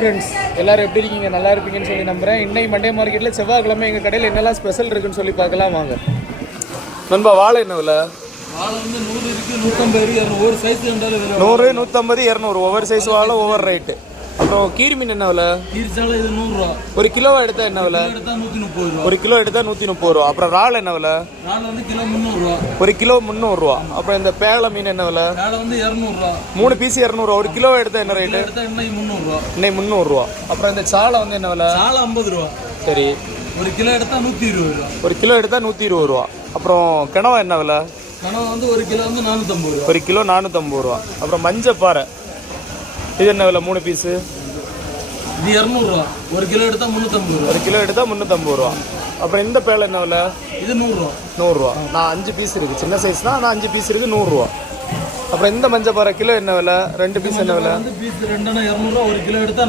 Friends எல்லாரும் எப்படி இருக்கீங்க? நல்லா இருப்பீங்கன்னு சொல்லி நம்புகிறேன். இன்னைக்கு மண்டே மார்க்கெட்டில் செவ்வாய்க்கிழமை எங்கள் கடையில் என்னெல்லாம் ஸ்பெஷல் இருக்குன்னு சொல்லி பார்க்கலாம் வாங்க. நண்பா வாழை என்ன விலை? வாழை வந்து 100 இருக்குது, 150 இருக்குது, ஒரு சைஸ் 100, 150, 200 ஒவ்வொரு சைஸ் வாழை ஒவ்வொரு ரேட்டு. அப்புறம் கீரி மீன் என்ன விலை? கீரிச்சாலை இது 100 ரூபா. ஒரு கிலோவா எடுத்தால் என்ன விலை? எடுத்தால் 130 ரூபா. ஒரு கிலோ எடுத்தால் 130 ரூபா. அப்புறம் இறால் என்ன விலை? இறால் வந்து கிலோ 300 ரூபா. ஒரு கிலோ 300 ரூபா. அப்புறம் இந்த பேளை மீன் என்ன விலை? வேலை வந்து 200 ரூபா. 3 பீஸ் 200 ரூபா. ஒரு கிலோ எடுத்தால் என்ன ரேட்டு? எடுத்தால் இன்னைக்கு 300 ரூபா. இன்னைக்கு 300 ரூபா. அப்புறம் இந்த சாலை வந்து என்ன விலை? சாலை 50 ரூபா. சரி, ஒரு கிலோ எடுத்தால் 120 ரூபா. ஒரு கிலோ எடுத்தால் 120 ரூபா. அப்புறம் கிணவா என்ன விலை? கனவு வந்து ஒரு கிலோ வந்து 450 ரூபா. ஒரு கிலோ 450 ரூபா. அப்புறம் மஞ்சப்பாறை இது என்ன விலை? 3 பீஸு இது 200 ரூபா. ஒரு கிலோ எடுத்தால் 350 ரூபா. ஒரு கிலோ எடுத்தால் 350 ரூபா. அப்புறம் இந்த பேலை என்ன விலை? இது 100 ரூபா. 100 ரூபா. நான் 5 பீஸ் இருக்குது, சின்ன சைஸ் தான், ஆனால் 5 பீஸ் இருக்குது, 100 ரூபா. அப்புறம் இந்த மஞ்சப்பாறை கிலோ என்ன விலை? 2 பீஸ் என்ன விலை? வந்து பீஸ் 2 200 ரூபா. ஒரு கிலோ எடுத்தால்